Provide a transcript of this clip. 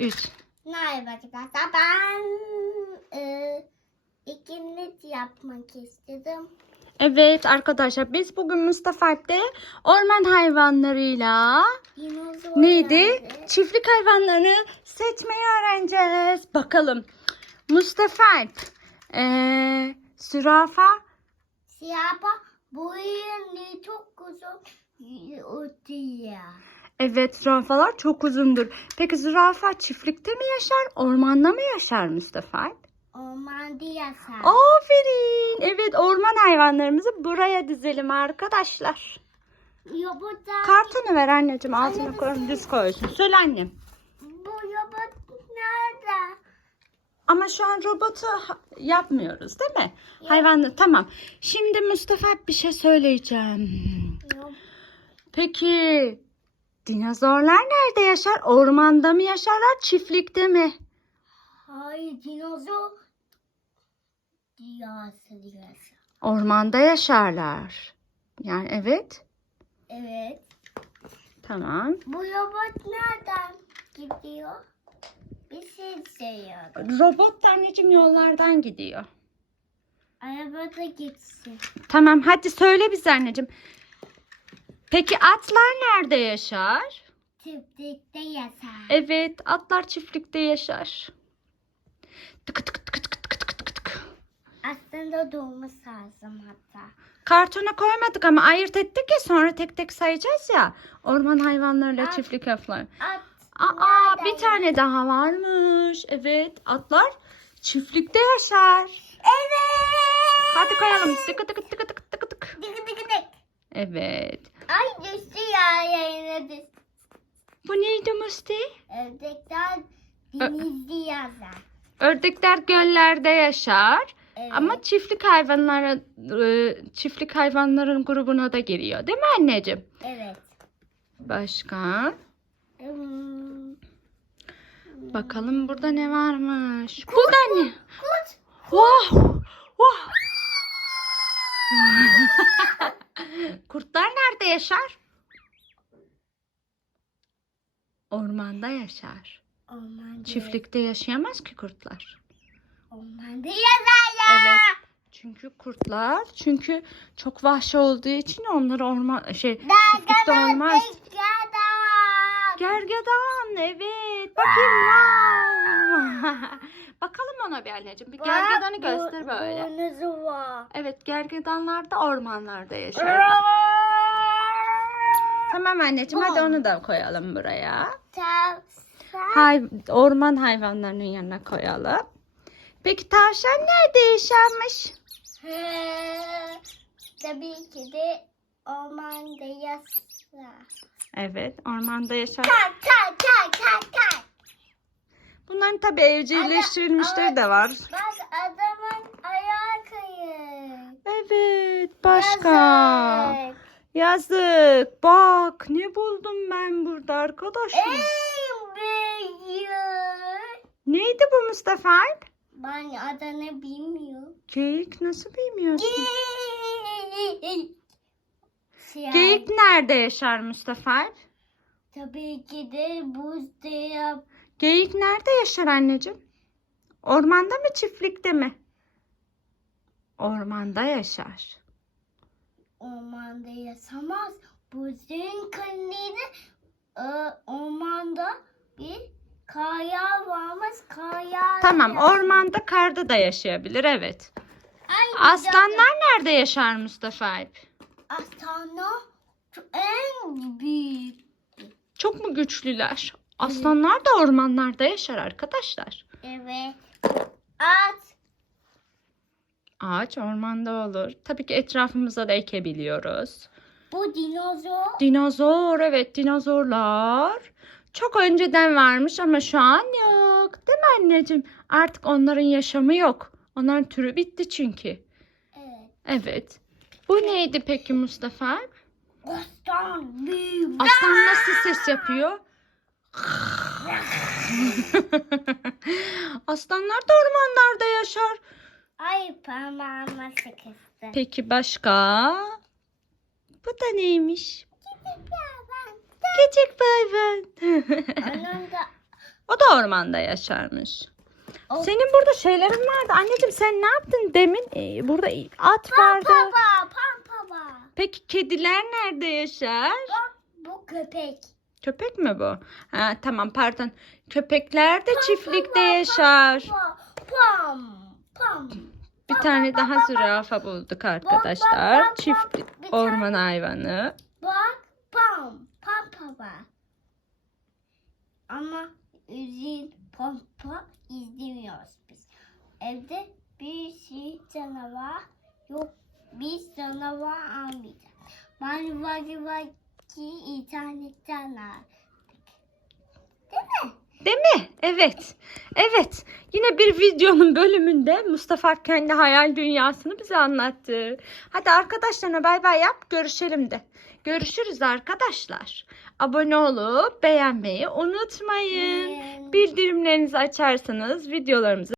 3. Merhaba arkadaşlar. Ben e, ikimiz yapmak istedim. Evet arkadaşlar biz bugün Mustafa Alp'te orman hayvanlarıyla Dinozor neydi? nerede? Çiftlik hayvanlarını seçmeyi öğreneceğiz. Bakalım. Mustafa Alp. Ee, zürafa. Siyah boyun çok uzun ötüyor. Evet zürafalar çok uzundur. Peki zürafa çiftlikte mi yaşar, ormanda mı yaşar Mustafa? Ormanda yaşar. Aferin. Evet orman hayvanlarımızı buraya dizelim arkadaşlar. Robot Kartonu ver anneciğim altına koyalım düz koysun. Söyle annem. bu robot nerede? Ama şu an robotu yapmıyoruz değil mi? Hayvanlı tamam. Şimdi Mustafa bir şey söyleyeceğim. Yok. Peki dinozorlar nerede yaşar? Ormanda mı yaşarlar, çiftlikte mi? Hayır dinozor yaşar yaşar. Ormanda yaşarlar. Yani evet. Evet. Tamam. Bu robot nereden gidiyor? Bir şey söylüyor. Robot anneciğim yollardan gidiyor. Arabada gitsin. Tamam hadi söyle bize anneciğim. Peki atlar nerede yaşar? Çiftlikte yaşar. Evet atlar çiftlikte yaşar. Tıkı tıkı tıkı tıkı tıkı tıkı tıkı tıkı. Aslında doğması lazım hatta. Kartona koymadık ama ayırt ettik ya sonra tek tek sayacağız ya. Orman hayvanlarıyla At. çiftlik hayvanlar. At. Aa nereden bir tane daha varmış. Evet atlar çiftlikte yaşar. Evet. Hadi koyalım. Tıkı tıkı tıkı tıkı tıkı tıkı. Dık dık dık. Evet. Ay düştü ya yayına düştü. Bu neydi Musti? Ördekler denizli yazar. Ördekler göllerde yaşar. Evet. Ama çiftlik hayvanları e, çiftlik hayvanların grubuna da giriyor. Değil mi anneciğim? Evet. Başka? Hmm. Bakalım burada ne varmış. Bu da ne? Kurt. Wow! Wow! Kurtlar nerede yaşar? Ormanda yaşar. Ormanda. Çiftlikte yaşayamaz ki kurtlar. Ormanda yazar ya. Evet. Çünkü kurtlar çünkü çok vahşi olduğu için onları orman şey çiftlikte olmaz. Gergedan. Gergedan evet. Bakayım. Bakalım ona bir anneciğim. Bir gergedanı Bak, göster bu- böyle. Boynuzu var. Evet gergedanlar da ormanlarda yaşar. Tamam anneciğim hadi onu da koyalım buraya. Hay orman hayvanlarının yanına koyalım. Peki tavşan nerede yaşarmış? He, Tabii ki de ormanda yazar. Evet ormanda yaşar. Bunların tabii evcilleştirilmişleri de var. Bak adamın ayağı kayık. Evet başka. Yazık. Yazık. Bak ne buldum ben burada arkadaşlar. En büyük. Neydi bu Mustafa Alp? Ben adını bilmiyorum. Geyik nasıl bilmiyorsun? Siyah. Geyik nerede yaşar Mustafa? Tabii ki de buzda yap. Geyik nerede yaşar anneciğim? Ormanda mı çiftlikte mi? Ormanda yaşar. Ormanda yaşamaz. Buzun kanıydı. Ee, ormanda bir kaya varmış. Kaya. Tamam ormanda karda da yaşayabilir evet. Ay, Aslanlar nerede yaşar Mustafa Alp? Aslanlar en büyük. Çok mu güçlüler? Aslanlar da ormanlarda yaşar arkadaşlar. Evet. At. Ağaç ormanda olur. Tabii ki etrafımıza da ekebiliyoruz. Bu dinozor. Dinozor evet dinozorlar. Çok önceden varmış ama şu an yok. Değil mi anneciğim? Artık onların yaşamı yok. Onların türü bitti çünkü. Evet. Evet. Bu neydi peki Mustafa? Aslan. Aslan nasıl ses yapıyor? Aslanlar da ormanlarda yaşar. Ay parmağıma sıkıştı. Peki başka? Bu da neymiş? Küçük hayvan. Onun da O da ormanda yaşarmış. O- Senin burada şeylerin vardı. Anneciğim sen ne yaptın demin? Ee, burada at vardı. Baba, pam baba. Peki kediler nerede yaşar? Bak bu köpek. Köpek mi bu? Ha, tamam pardon. Köpekler de çiftlikte yaşar. Pam, pam, pam. Bir tane daha zürafa bulduk arkadaşlar. Çift orman hayvanı. Bak, pam, pam baba. Ama üzün pampa izlemiyoruz biz. Evde bir şey canavar yok. Biz canavar almayacağız. Ben var var ki internetten al. Değil mi? Evet. Evet. Yine bir videonun bölümünde Mustafa kendi hayal dünyasını bize anlattı. Hadi arkadaşlarına bay bay yap. Görüşelim de. Görüşürüz arkadaşlar. Abone olup beğenmeyi unutmayın. Bildirimlerinizi açarsanız videolarımızı